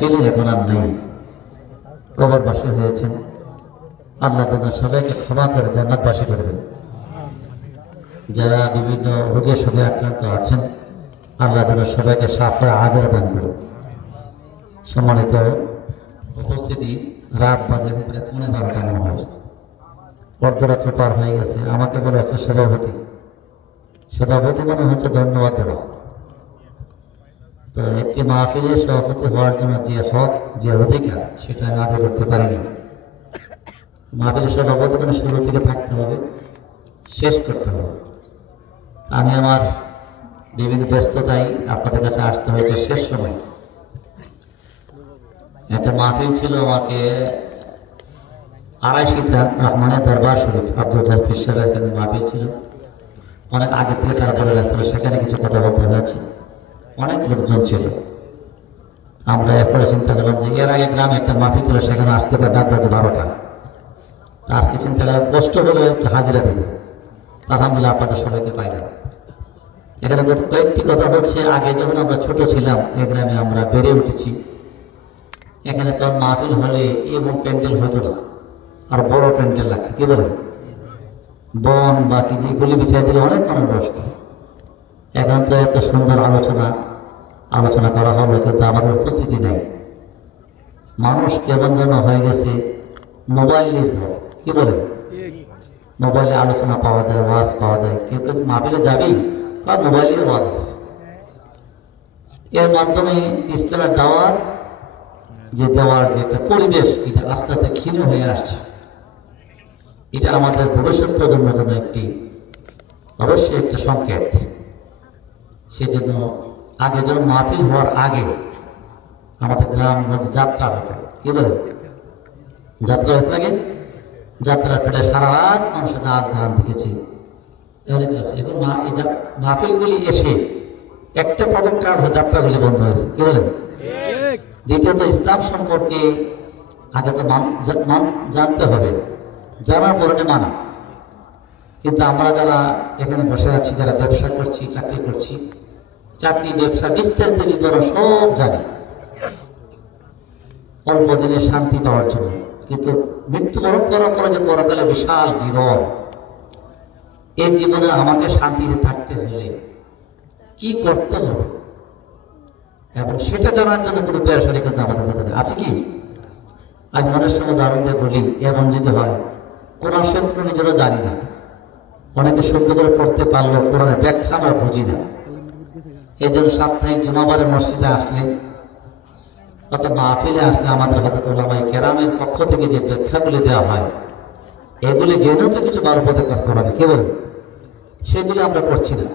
ছিলেন, এখন আর নেই, কবরবাসী হয়েছেন। আল্লাহ তাআলা সবাইকে ক্ষমা করে জান্নাতবাসী করে দেন। যারা বিভিন্ন রোগের সঙ্গে আক্রান্ত আছেন, আল্লাহ তাআলা সবাইকে শাফা আজরা দান করুন। সম্মানিত উপস্থিতি, রাত বাজে প্রায় 12:30 মনে হয়, অর্ধরাত্র পার হয়ে গেছে। আমাকে বলে হচ্ছে সভাপতি মনে হচ্ছে ধন্যবাদ দেওয়া। তো একটি মাহফিলের সভাপতি হওয়ার জন্য যে হক, যে অধিকার, সেটা আমি আদায় করতে পারিনি। মাহফিলের সভাপতি যেন শুরু থেকে থাকতে হবে, শেষ করতে হবে। আমি আমার বিভিন্ন ব্যস্ততায় আপনাদের কাছে আসতে হয়েছে শেষ সময়। একটা মাহফিল ছিল আমাকে আড়াইশিতা রহমানের দরবার শরীফ, আব্দুল জাফর সাহেবের এখানে মাহফিল ছিল। অনেক আগে থেকে তারা বলে রাখছিল, সেখানে কিছু কথা বলতে হয়েছে, অনেক লোকজন ছিল। আমরা এরপরে চিন্তা করলাম যে এর আগে গ্রামে একটা মাহফিল ছিল, সেখানে আসতে পারে রাত বাজে 12টা। আজকে চিন্তা করলাম কষ্ট হলেও একটু হাজিরা দেব। আলহামদুলিল্লাহ আপনাদের সবাইকে পাইলাম। এখানে কয়েকটি কথা হচ্ছে, আগে যখন আমরা ছোট ছিলাম এই গ্রামে আমরা বেড়ে উঠেছি, এখানে তো মাহফিল হলে এবং প্যান্ডেল হতো না, আর বড় প্যান্ডেল লাগতো। কি বলেন, বন বা কি যেগুলি বিছাই দিলে অনেক মানুষ বসত। এখন তো এত সুন্দর আলোচনা করা হলো, কিন্তু আমাদের উপস্থিতি নেই। মানুষ কেমন যেন হয়ে গেছে মোবাইল নির্ভর। কি বলেন, মোবাইলে আলোচনা পাওয়া যায়, ওয়াজ পাওয়া যায়। কেউ কেউ মাহফিলে যাবেই, কারণ মোবাইলে ওয়াজ আছে। এর মাধ্যমে ইসলামের দেওয়ার যে একটা পরিবেশ, এটা আস্তে আস্তে ক্ষীণ হয়ে আসছে। এটা আমাদের ভবিষ্যৎ প্রজন্মের জন্য অবশ্যই একটা সংকেত। সেজন্য আগে যখন মাহফিল হওয়ার আগে আমাদের গ্রামগঞ্জে যাত্রা হতো। কি বলে, যাত্রা হয়েছে আগে, যাত্রা পেটে সারা রাত মানুষের নাচ গান দেখেছি। এখন মাহফিলগুলি এসে একটা প্রথম কাজ, যাত্রাগুলি বন্ধ হয়েছে। কি বলেন, দ্বিতীয়ত ইসলাম সম্পর্কে আগে তো জানতে হবে, জানার পরে মানা। কিন্তু আমরা যারা এখানে বসে আছি, যারা ব্যবসা করছি, চাকরি করছি, চাকরি ব্যবসা বিস্তারিত বিবরণ সব জানি অল্প দিনে শান্তি পাওয়ার জন্য। কিন্তু মৃত্যুবরণ করার পরে যে পরকালে বিশাল জীবন, এই জীবনে আমাকে শান্তিতে থাকতে হলে কি করতে হবে, এবং সেটা জানার জন্য কোনো পেয়ারশালি কিন্তু আমাদের মধ্যে আছে। কি আমি অনেক সময় উদাহরণ দিয়ে বলি, এমন যদি হয় কোরআন শরীফ নিজেরও জানি না, অনেকে শুদ্ধ করে পড়তে পারলেও কোরআনের ব্যাখ্যা আমরা বুঝি না। এই জন্য সাপ্তাহিক জুমাবারের মসজিদে আসলে অর্থাৎ মাহফিলে আসলে আমাদের হযরত উলামায়ে কেরামের পক্ষ থেকে যে ব্যাখ্যাগুলি দেওয়া হয়, এগুলি জেনেও তো কিছু ভালো পথে কাজ করা যায়। কি বলেন, সেগুলি আমরা করছি না।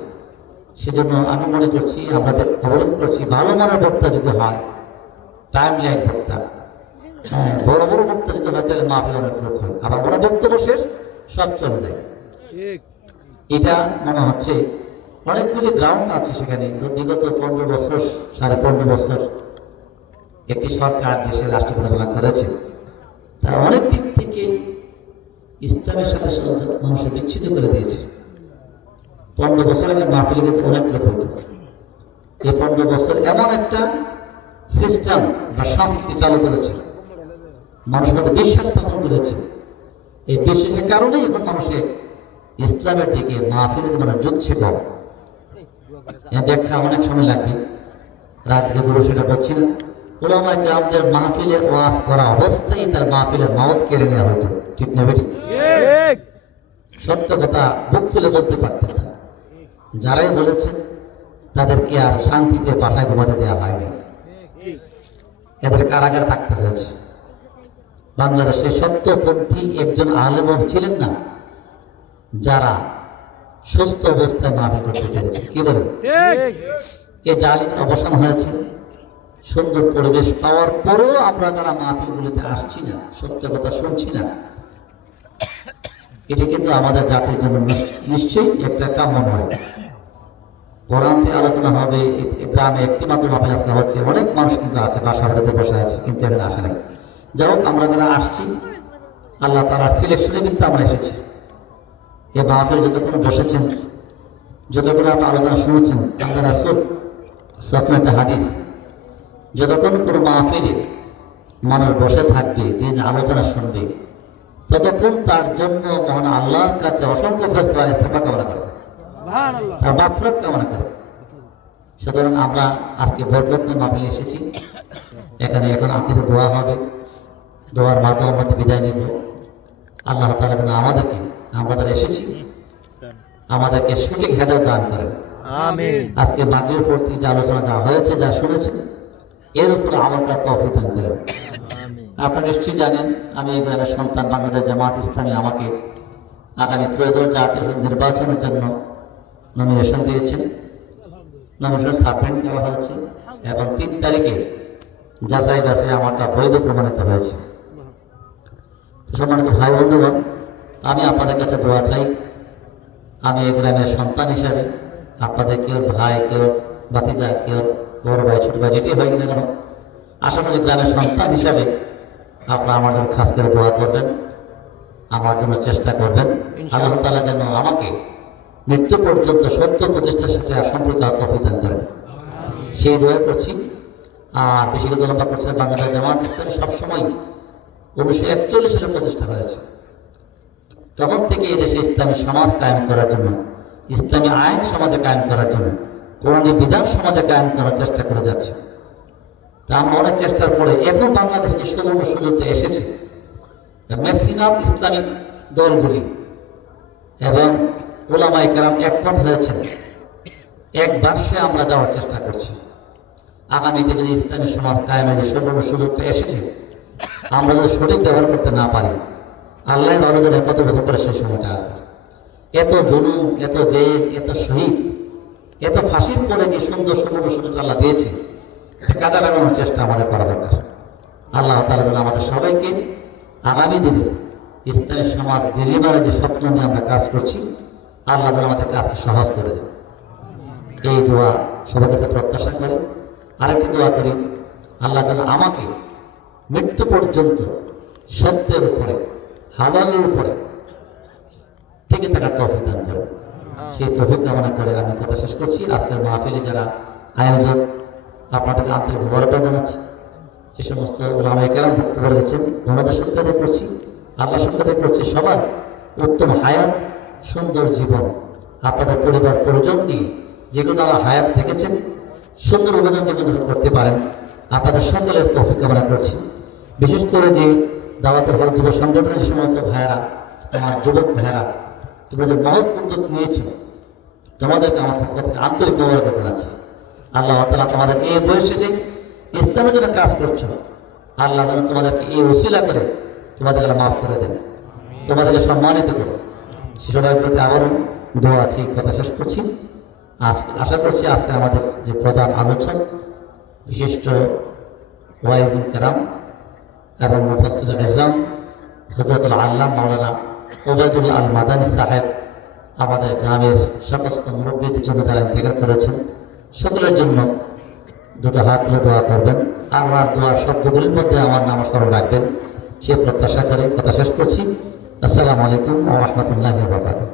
সেজন্য আমি মনে করছি, আমরা অবলম্বন করছি, ভালো মানের বক্তা যদি হয়, টাইম লাইন বক্তা, হ্যাঁ, বড় বড় বক্তা যদি হয়, তাহলে মাহফিল অনেক লোক হয়, আবার বড় বক্তব্য শেষ সব চলে যায়। এটা মনে হচ্ছে অনেকগুলি গ্রাউন্ড আছে সেখানে। বিগত 15 বছর, 15.5 বছর একটি সরকার দেশের রাষ্ট্র পরিচালনা করেছে। তারা অনেক দিক থেকে ইসলামের সাথে মানুষের বিচ্ছিন্ন করে দিয়েছে। 15 বছর আগে মাহফিলে কিন্তু অনেক লোক হইতো। এই 15 বছর এমন একটা সিস্টেম বা সংস্কৃতি চালু করেছে, মানুষের মধ্যে বিশ্বাস স্থাপন করেছে। এই বিশ্বাসের কারণেই এখন মানুষের ইসলামের দিকে মাহফিলের মানে ঢুকছে কম। ব্যাখ্যা অনেক সময় লাগবে, রাজনীতিগুলো সেটা বলছি না। উলামায়ে কেরামদের মাহফিলে ওয়াজ করা অবস্থায় তার মাহফিলের মাউত কেড়ে নেওয়া হতো। ঠিক না বেটি? সত্য কথা বুক ফুলে বলতে পারতেন না। যারাই বলেছেন তাদেরকে আর শান্তিতে বাসায় ঘুমাতে দেওয়া হয়নি, এদের কারাগারে থাকতে হয়েছে। বাংলাদেশে সত্যপন্থী একজন আলেম ছিলেন না যারা সুস্থ অবস্থায় মাহফিল করতে পেরেছে। কি বলেন, এই জালিমের অবসান হয়েছে। সুন্দর পরিবেশ পাওয়ার পরেও আমরা যারা মাহফিলগুলিতে আসছি না, সত্য কথা শুনছি না, এটা কিন্তু আমাদের জাতির জন্য নিশ্চয়ই একটা কাম্য নয়। কোরআনে আলোচনা হবে, গ্রামে একটি মাত্র মাহফিল আজকে হচ্ছে, অনেক মানুষ কিন্তু আছে বাসা বাড়িতে বসে আছে, কিন্তু এখানে আসে নাই। যাই হোক, আমরা যারা আসছি, আল্লাহ তাআলার সিলেকশনে কিন্তু আমরা এসেছি। এ মাহফিল যতক্ষণ বসেছেন, যতক্ষণ আপনি আলোচনা শুনেছেন, আল্লাহ রাসূল সাল্লাল্লাহু আলাইহি ওয়াসাল্লাম একটা হাদিস যতক্ষণ কোনো মাহফিলে মানুষ বসে থাকবে, দিন আলোচনা শুনবে, ততক্ষণ তার জন্য মহান আল্লাহর কাছে অসংখ্য ফেরেশতা ইস্তেগফার কামনা করে, তার মাগফিরাত কামনা করে। সুতরাং আমরা আজকে বরকতময় মাহফিলে এসেছি। এখানে এখন আখিরে দোয়া হবে, দোয়ার মাধ্যমে আমরা বিদায় নিব। আল্লাহ তাআলা যেন আমাদেরকে, আমরা যারা এসেছি, আমাদেরকে সঠিক হেদায়েত দান করেন। আমিন। আজকে মাগরিব প্রতি যে আলোচনা যা হয়েছে, যা শুনেছেন, এর উপর আমল করার তৌফিক দান করেন। আপনারা নিশ্চয়ই জানেন, আমি এই গ্রামের সন্তান। বাংলাদেশ জামাত ইসলামী আমাকে আগামী ত্রয়োদশ জাতীয় নির্বাচনের জন্য নমিনেশন দিয়েছেন। নমিনেশন সাবমিট করা হয়েছে এবং 3 তারিখে যাচাই বাছাই আমারটা বৈধ প্রমাণিত হয়েছে। সম্মানিত ভাই বন্ধুগণ, আমি আপনাদের কাছে দোয়া চাই। আমি এই গ্রামের সন্তান হিসাবে আপনাদের কেউ ভাই, কেউ ভাতিজা, কেউ বড় ভাই, ছোট ভাই, যেটি হয় কিনা কেন, আশা করি গ্রামের সন্তান হিসাবে আপনারা আমার জন্য খাস করে দোয়া করবেন, আমার জন্য চেষ্টা করবেন। আল্লাহ তাআলা যেন আমাকে মৃত্যু পর্যন্ত সত্য প্রতিষ্ঠার সাথে সম্পৃক্ত তৌফিক দান করেন, সেই দোয়া করছি। আর বেশি কথা লম্বা করছে, বাংলাদেশ জামাত ইসলামী সবসময় 1941 সালে প্রতিষ্ঠা হয়েছে। তখন থেকে এই দেশে ইসলামী সমাজ কায়েম করার জন্য, ইসলামী আইন সমাজে কায়েম করার জন্য, কোরআনী বিধান সমাজে কায়েম করার চেষ্টা করে যাচ্ছে। তা আমরা অনেক চেষ্টার পরে এখন বাংলাদেশে যে সুবর্ণ সুযোগটা এসেছে, ম্যাক্সিমাম ইসলামিক দলগুলি এবং ওলামায়ে কেরাম একমত হয়েছেন, এক বাক্সে আমরা যাওয়ার চেষ্টা করছি। আগামীতে যদি ইসলামী সমাজ কায়েমের যে সুবর্ণ সুযোগটা এসেছে, আমরা যদি সঠিক ব্যবহার করতে না পারি, আল্লাহ ভালো জানে কত বছর পরে সেই সময়টা আসবে। এত জুলুম, এত জেল, এত শহীদ, এত ফাঁসির পরে যে সুন্দর সুবর্ণ সুযোগ আল্লাহ দিয়েছে, কাজে লাগানোর চেষ্টা আমাদের করা দরকার। আল্লাহ তাআলা যেন আমাদের সবাইকে আগামী দিনে ইসলামী সমাজ নির্মাণের যে স্বপ্ন নিয়ে আমরা কাজ করছি, আল্লাহ যেন আমাদের কাজকে সহজ করে দেন, এই দোয়া সবার কাছে প্রত্যাশা করে। আরেকটি দোয়া করি, আল্লাহ যেন আমাকে মৃত্যু পর্যন্ত সত্যের উপরে, হালালের উপরে টিকে থাকার তৌফিক দান করেন, সেই তৌফিক কামনা করে আমি কথা শেষ করছি। আজকের মাহফিলে যারা আয়োজক, আপনাদেরকে আন্তরিক মোবারকবাদ জানাচ্ছি। যে সমস্ত ওলামায়ে কেরাম বক্তব্য রেখেছেন, ওনাদের শুকরিয়া করছি, আল্লাহ শুকরিয়া করছি। সবার উত্তম হায়াত, সুন্দর জীবন, আপনাদের পরিবার পরিজন নিয়ে যে কোনো হায়াত থেকেছেন, সুন্দর অভিযোগ জীবন করতে পারেন, আপনাদের সকলের তৌফিক কামনা করছি। বিশেষ করে যে দাওয়াতের হল যুব সংগঠনের যে সমস্ত ভাইয়েরা, আমার যুবক ভাইয়েরা, তোমরা যে মহৎ উদ্যোগ নিয়েছ, তোমাদেরকে আমার পক্ষ থেকে আন্তরিক মোবারকবাদ জানাচ্ছি। আল্লাহ তাআলা তোমাদের এই বয়সে যে ইসলামের জন্য কাজ করছো, আল্লাহ যেন তোমাদেরকে এই ওসিলা করে তোমাদেরকে মাফ করে দেন, তোমাদেরকে সম্মানিত করো। শিশুদের প্রতি আবারও দোয়া আছে, কথা শেষ করছি। আশা করছি আজকে আমাদের যে প্রধান আলোচক, বিশিষ্ট ওয়াইজুল কেরাম এবং মুফাসসিরুল ইসলাম হযরতুল আল্লামা মাওলানা ওবায়দুল্লাহ আল মাদানী সাহেব, আমাদের গ্রামের সমস্ত মুরব্বীদের জন্য যারা ইন্তেকাল করেছেন, সকলের জন্য দুটো হাত তুলে দোয়া করবেন। আমার দোয়ার শব্দগুলির মধ্যে আমার নাম স্মরণ রাখবেন, সে প্রত্যাশা করে কথা শেষ করছি। আসসালামু আলাইকুম ওয়া রাহমাতুল্লাহি ওয়া বারাকাতুহু।